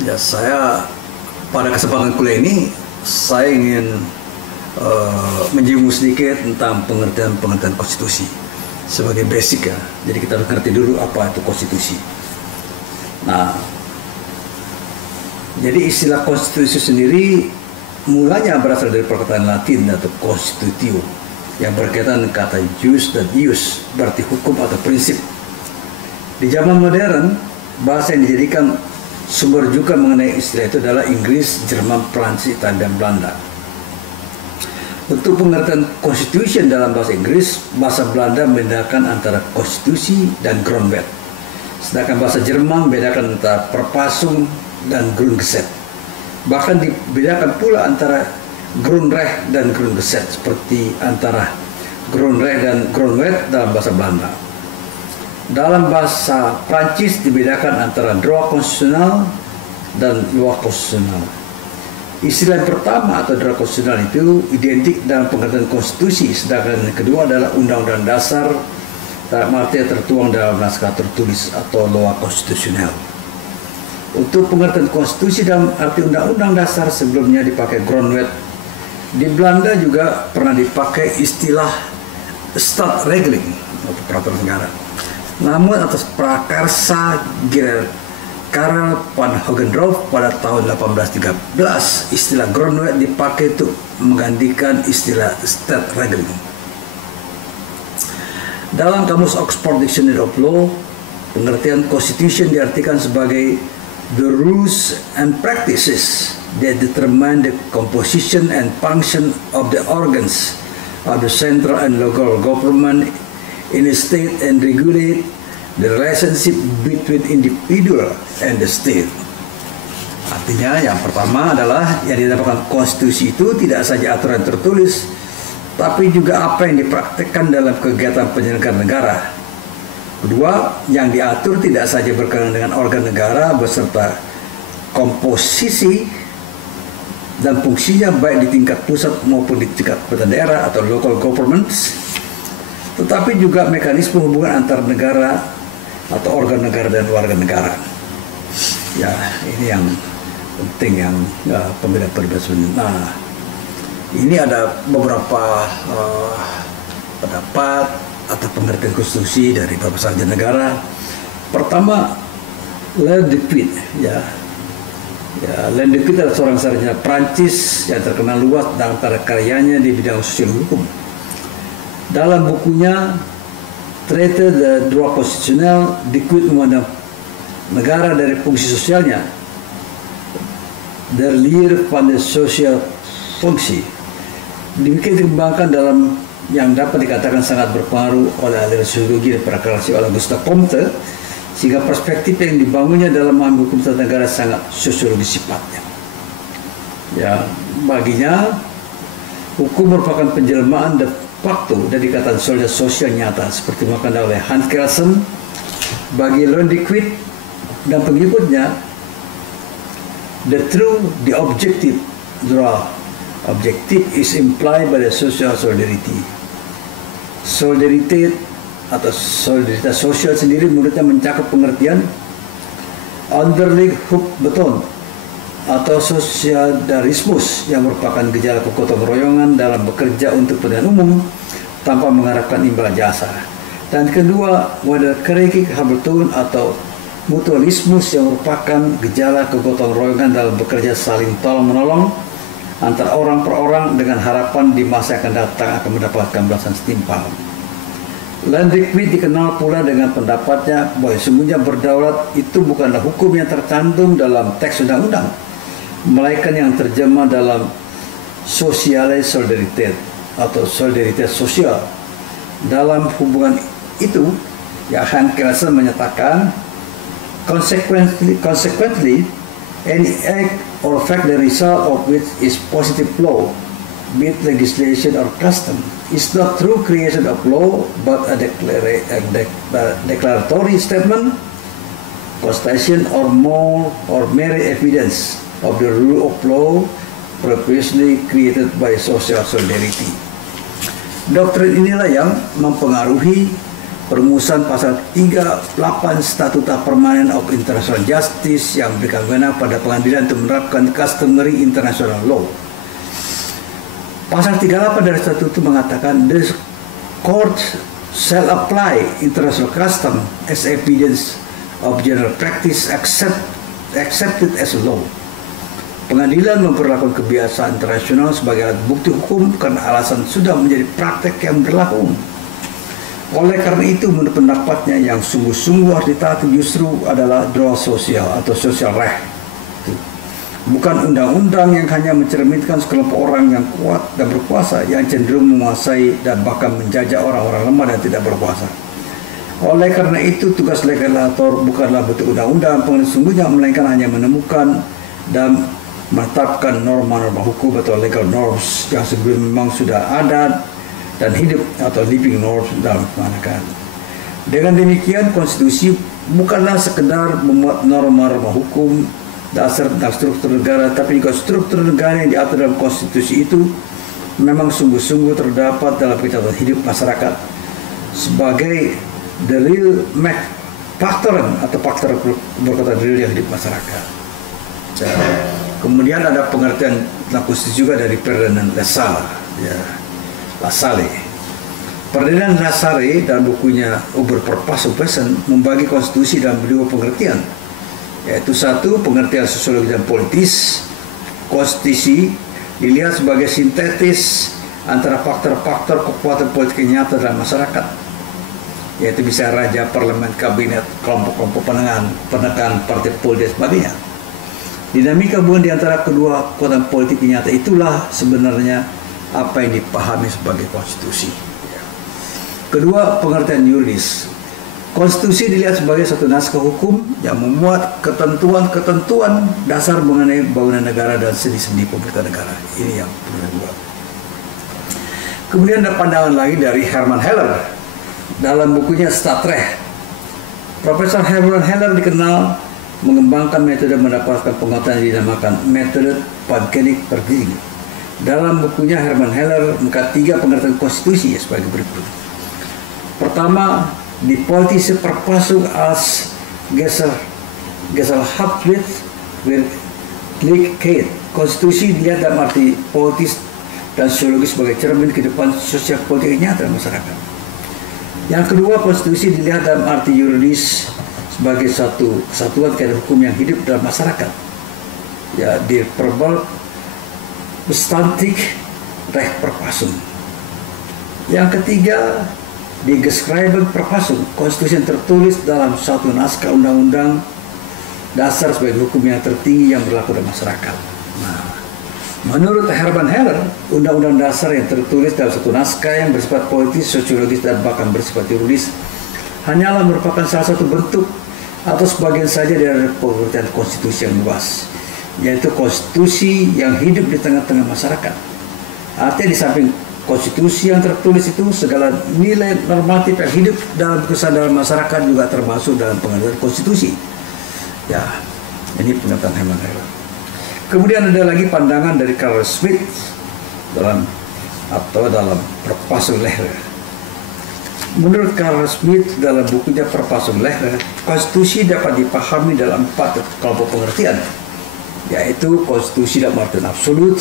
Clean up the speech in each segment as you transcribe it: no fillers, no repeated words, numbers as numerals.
Ya, saya pada kesempatan kuliah ini saya ingin menyinggung sedikit tentang pengertian konstitusi sebagai basic ya. Jadi kita harus ngerti dulu apa itu konstitusi. Nah, jadi istilah konstitusi sendiri mulanya berasal dari perkataan Latin atau constitutio yang berkaitan dengan kata jus dan ius, berarti hukum atau prinsip. Di zaman modern, bahasa yang dijadikan sumber juga mengenai istilah itu adalah Inggris, Jerman, Prancis, Italia, dan Belanda. Untuk pengertian constitution dalam bahasa Inggris, bahasa Belanda membedakan antara konstitusi dan grondwet. Sedangkan bahasa Jerman membedakan antara Verfassung dan Grundgesetz. Bahkan dibedakan pula antara Grundrecht dan Grundgesetz, seperti antara Grundrecht dan Grondwet dalam bahasa Belanda. Dalam bahasa Prancis dibedakan antara droit konstitusional dan loi konstitusional. Istilah yang pertama atau droit konstitusional itu identik dalam pengertian konstitusi, sedangkan yang kedua adalah undang-undang dasar dalam arti tertuang dalam naskah tertulis atau loi konstitusional. Untuk pengertian konstitusi dalam arti undang-undang dasar sebelumnya dipakai grondwet. Di Belanda juga pernah dipakai istilah stadregeling atau peraturan negara. Namun atas prakarsa Karel van Hogendorff pada tahun 1813, istilah grondwet dipakai untuk menggantikan istilah stadregeling. Dalam kamus Oxford Dictionary of Law, pengertian constitution diartikan sebagai the rules and practices that determine the composition and function of the organs of the central and local government in a state and regulate the relationship between individual and the state. Artinya yang pertama adalah yang dinamakan konstitusi itu tidak saja aturan tertulis, tapi juga apa yang dipraktikkan dalam kegiatan penyelenggaraan negara. Kedua, yang diatur tidak saja berkaitan dengan organ negara beserta komposisi dan fungsinya baik di tingkat pusat maupun di tingkat daerah atau local governments, tetapi juga mekanisme hubungan antar negara atau organ negara dan warga negara. Ya, ini yang penting yang pembedaan. Nah, ini ada beberapa pendapat atau pengertian konstitusi dari beberapa sarjana negara. Pertama, Alain de Botton, Alain de Botton adalah seorang sarjana Prancis yang terkenal luas dalam karyanya di bidang sosial hukum. Dalam bukunya Traité de droit constitutionnel, de Botton memandang negara dari fungsi sosialnya, der Leer van de Social Functie. Demikian dikembangkan dalam yang dapat dikatakan sangat berpengaruh oleh aliran sosiologi dan prakarsa oleh Gustav Comte, sehingga perspektif yang dibangunnya dalam memahami hukum tata negara sangat sosiologis sifatnya. Ya, baginya hukum merupakan penjelmaan de facto dari ikatan sosial nyata seperti dikatakan oleh Hans Kelsen. Bagi Alain de Botton dan pengikutnya, the objective is implied by the social solidarity. Solidaritas atau solidaritas sosial sendiri menurutnya mencakup pengertian underlying beton atau sosialismus yang merupakan gejala kegotong royongan dalam bekerja untuk kepentingan umum tanpa mengharapkan imbal jasa. Dan kedua, wederkerigheid beton atau mutualismus yang merupakan gejala kegotong royongan dalam bekerja saling tolong menolong antara orang per orang dengan harapan di masa yang akan datang akan mendapatkan balasan setimpal. Alain de Botton dikenal pula dengan pendapatnya bahwa sesungguhnya berdaulat itu bukanlah hukum yang tercantum dalam teks undang-undang, melainkan yang terjemah dalam sociale solidaritet atau solidaritas sosial. Dalam hubungan itu, Hans Kelsen menyatakan, consequently, any act or fact the result of which is positive law, be it legislation or custom, is not true creation of law but a declaratory statement, constatation or more or mere evidence of the rule of law previously created by social solidarity. Doktrin inilah yang mempengaruhi perumusan pasal 38 Statuta Permanent of International Justice yang memberikan wewenang pada pengadilan untuk menerapkan customary international law. Pasal 38 dari statut itu mengatakan the court shall apply international custom as evidence of general practice accepted as law. Pengadilan memperlakukan kebiasaan internasional sebagai alat bukti hukum karena alasan sudah menjadi praktek yang berlaku. Oleh karena itu, menurut pendapatnya yang sungguh-sungguh harus ditaati justru adalah droit sosial atau social right. Bukan undang-undang yang hanya mencerminkan sekelompok orang yang kuat dan berkuasa yang cenderung menguasai dan bahkan menjajah orang-orang lemah dan tidak berkuasa. Oleh karena itu, tugas legislator bukanlah bentuk undang-undang sesungguhnya, melainkan hanya menemukan dan menetapkan norma-norma hukum atau legal norms yang sebelum memang sudah ada dan hidup atau living norms dalam kebanyakan. Dengan demikian, konstitusi bukanlah sekedar memuat norma-norma hukum dasar tentang struktur negara, tapi juga struktur negara yang diatur dalam konstitusi itu memang sungguh-sungguh terdapat dalam catatan hidup masyarakat sebagai the real factor atau faktor berkaitan real yang hidup masyarakat. Kemudian ada pengertian tentang konstitusi juga dari Ferdinand Lassalle, Lassalle. Ferdinand Lassalle dalam bukunya Über Verfassungswesen membagi konstitusi dalam dua pengertian, yaitu satu, pengertian sosiologis dan politis. Konstitusi dilihat sebagai sintetis antara faktor-faktor kekuatan politik yang nyata dalam masyarakat, yaitu bisa raja, parlemen, kabinet, kelompok-kelompok penekan partai politik dan sebagainya. Dinamika hubungan di antara kedua kekuatan politik yang nyata itulah sebenarnya apa yang dipahami sebagai konstitusi. Kedua, pengertian yuridis. Konstitusi dilihat sebagai satu naskah hukum yang memuat ketentuan-ketentuan dasar mengenai bangunan negara dan sendi-sendi pemerintah negara. Ini yang kedua. Kemudian ada pandangan lagi dari Hermann Heller dalam bukunya Stadtrecht. Profesor Hermann Heller dikenal mengembangkan metode mendapatkan pengetahuan yang dinamakan metode Pancake Verging. Dalam bukunya Hermann Heller mengangkat 3 pengertian konstitusi sebagai berikut. Pertama, die politische Verfassung als Gesellschaftlich Wirklichkeit. Konstitusi dilihat dalam arti politis dan sosiologis sebagai cermin kehidupan sosial politik nyata masyarakat. Yang kedua, konstitusi dilihat dalam arti yuridis sebagai satu kesatuan kaidah hukum yang hidup dalam masyarakat. Ya, die Verwaltungsbestandig Rechtsverfassung. Yang ketiga, die Geschrieben Verfassung, konstitusi yang tertulis dalam suatu naskah undang-undang dasar sebagai hukum yang tertinggi yang berlaku dalam masyarakat. Nah, menurut Hermann Heller, undang-undang dasar yang tertulis dalam satu naskah yang bersifat politis, sosiologis, dan bahkan bersifat yuridis hanyalah merupakan salah satu bentuk atau sebagian saja dari pengertian konstitusi yang luas, yaitu konstitusi yang hidup di tengah-tengah masyarakat. Artinya di samping konstitusi yang tertulis itu, segala nilai normatif yang hidup dalam kesadaran masyarakat juga termasuk dalam pengertian konstitusi. Ya, ini pengertian Hermann Heller. Kemudian ada lagi pandangan dari Carl Schmitt dalam Verfassungslehre. Menurut Carl Schmitt dalam bukunya Verfassungslehre, konstitusi dapat dipahami dalam 4 kelompok pengertian, yaitu konstitusi dalam artian absolut,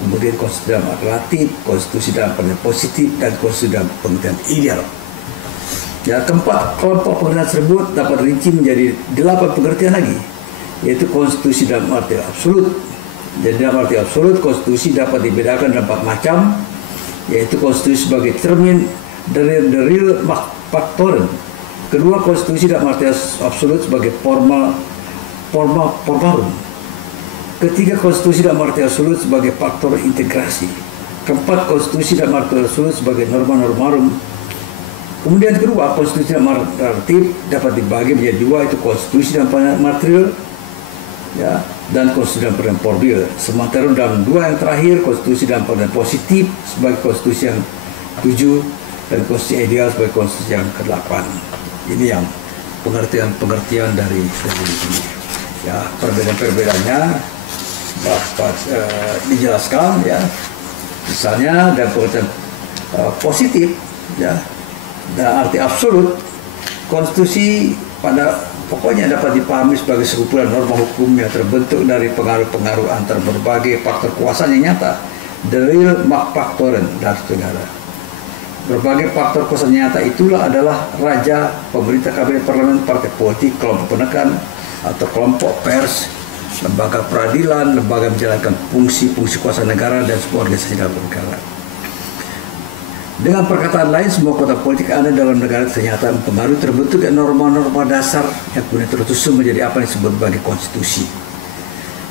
kemudian konstitusi dalam arti relatif, konstitusi dalam pengertian positif, dan konstitusi dalam pengertian ideal. Ya, keempat kelompok pengertian tersebut dapat rinci menjadi 8 pengertian lagi, yaitu konstitusi dalam arti absolut. Jadi dalam arti absolut, konstitusi dapat dibedakan dalam 4 macam, yaitu konstitusi sebagai cermin dari the real faktoren. Kedua, konstitusi dalam arti absolut sebagai formarum. Ketiga, konstitusi dalam arti absolut sebagai faktor integrasi. Keempat, konstitusi dalam arti absolut sebagai norma-normarum. Kemudian kedua, konstitusi dalam arti relatif dapat dibagi menjadi 2, itu konstitusi dalam material, ya, dan konstitusi dalam pengertian formil. Sementara dalam 2 yang terakhir, konstitusi dalam pengertian positif sebagai konstitusi yang 7 dan konstitusi ideal sebagai konstitusi yang ke-8. Ini yang pengertian-pengertian dari ini. Ya, perbedaan-perbedaannya dapat dijelaskan, ya. Misalnya dalam pengertian positif, ya, dalam arti absolut, konstitusi pada pokoknya dapat dipahami sebagai sekumpulan norma hukum yang terbentuk dari pengaruh-pengaruh antar berbagai faktor kekuasaan yang nyata, the real faktoren dalam negara. Berbagai faktor kekuasaan nyata itulah adalah raja, pemerintah, kabinet, parlemen, partai politik, kelompok penekan atau kelompok pers, lembaga peradilan, lembaga menjalankan fungsi-fungsi kuasa negara, dan semua organisasi dalam negara. Dengan perkataan lain, semua kota politik ada dalam negara ternyata mempengaruhi terbentuk norma-norma dasar yang kemudian tersusun menjadi apa yang disebut sebagai konstitusi.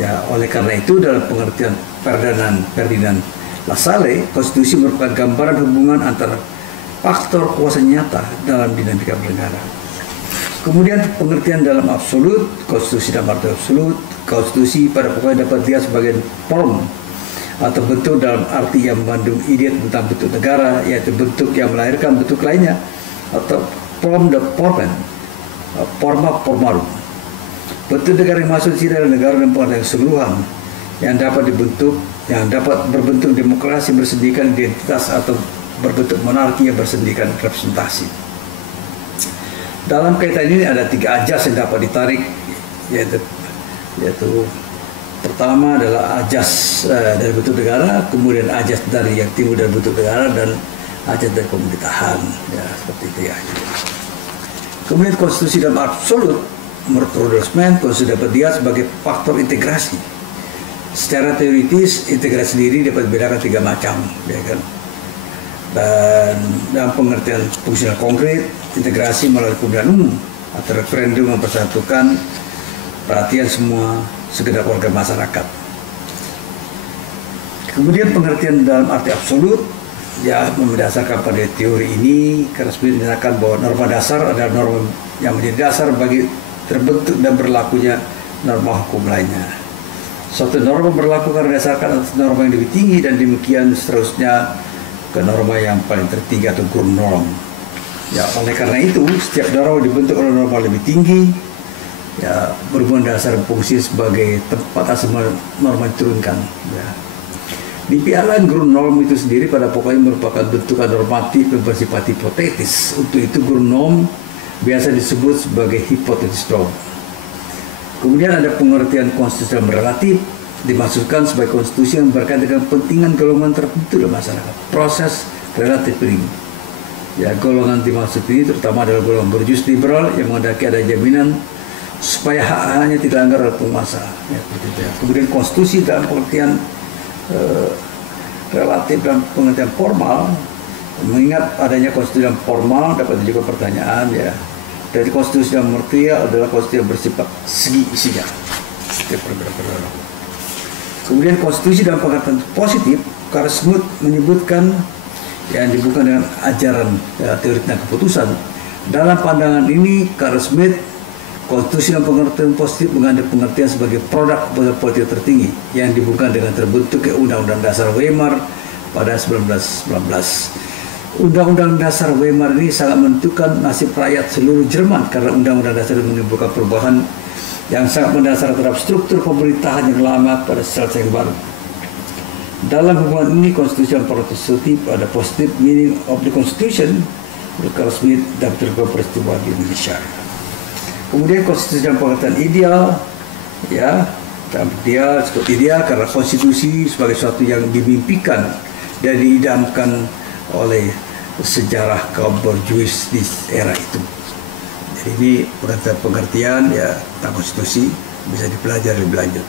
Ya, oleh karena itu dalam pengertian Ferdinand Lassalle, konstitusi merupakan gambaran hubungan antara faktor kuasa nyata dalam dinamika bernegara. Kemudian pengertian dalam absolut, konstitusi dalam arti absolut, konstitusi pada pokoknya dapat dilihat sebagai form atau bentuk dalam arti yang mengandung ide tentang bentuk negara, yaitu bentuk yang melahirkan bentuk lainnya, atau form the formen, forma formarum. Bentuk negara yang masuk di dalam negara dan pada keseluruhan yang dapat dibentuk, yang dapat berbentuk demokrasi bersendikan identitas atau berbentuk monarki yang bersendikan representasi. Dalam kaitan ini ada 3 ajas yang dapat ditarik, yaitu pertama adalah ajas dari bentuk negara, kemudian ajas dari yang timbul dari bentuk negara, dan ajas dari pemerintahan, ya seperti itu ya. Kemudian konstitusi dalam absolut, menurut Rudolf Menn, konstitusi dapat dilihat sebagai faktor integrasi. Secara teoritis, integrasi sendiri dapat dibedakan 3 macam, ya kan? Dan dalam pengertian fungsional konkret, integrasi melalui pemilihan umum atau referendum mempersatukan perhatian semua segenap warga masyarakat. Kemudian pengertian dalam arti absolut, ya berdasarkan pada teori ini, karena menyatakan bahwa norma dasar adalah norma yang menjadi dasar bagi terbentuk dan berlakunya norma hukum lainnya. Suatu norma berlaku karena berdasarkan atas norma yang lebih tinggi, dan demikian seterusnya ke norma yang paling tertinggi atau Grundnorm. Ya, oleh karena itu setiap norma dibentuk oleh norma lebih tinggi, ya berhubungan dasar fungsi sebagai tempat asal norma diturunkan. Ya. Di pihak lain, Grundnorm itu sendiri pada pokoknya merupakan bentukan normatif yang bersifat hipotetis. Untuk itu Grundnorm biasa disebut sebagai hipotesis norm. Kemudian ada pengertian konstitusi yang relatif, dimaksudkan sebagai konstitusi yang berkaitan dengan kepentingan golongan tertentu dalam masyarakat. Proses relatif ini. Ya, golongan dimaksud ini terutama adalah golongan borjuis liberal yang menghendaki ada jaminan supaya hak-haknya tidak dilanggar oleh penguasa. Ya, ya. Kemudian konstitusi dalam pengertian relatif dan pengertian formal, mengingat adanya konstitusi yang formal dapat juga pertanyaan, ya. Dari konstitusi yang mertia adalah konstitusi yang bersifat segi isinya. Kemudian konstitusi dalam pengertian positif, Karl Schmitt menyebutkan yang dibuka dengan ajaran teori tentang keputusan. Dalam pandangan ini, Karl Schmitt, konstitusi dalam pengertian positif mengandung pengertian sebagai produk politik tertinggi yang dibuka dengan terbentuknya Undang-Undang Dasar Weimar pada 1919. Undang-Undang Dasar Weimar ini sangat menentukan nasib rakyat seluruh Jerman, karena Undang-Undang Dasar menimbulkan perubahan yang sangat mendasar terhadap struktur pemerintahan yang lama pada secara yang baru. Dalam hubungan ini, konstitusi yang positif ada positive meaning of the constitution, Karl Schmitt dapat terjadi peristiwa di Indonesia. Kemudian konstitusi yang pengertian ideal, ya, dia disebut ideal karena konstitusi sebagai sesuatu yang dimimpikan dan diidamkan oleh sejarah kaum borjuis di era itu. Jadi ini pengertian ya tentang konstitusi bisa dipelajari lebih lanjut.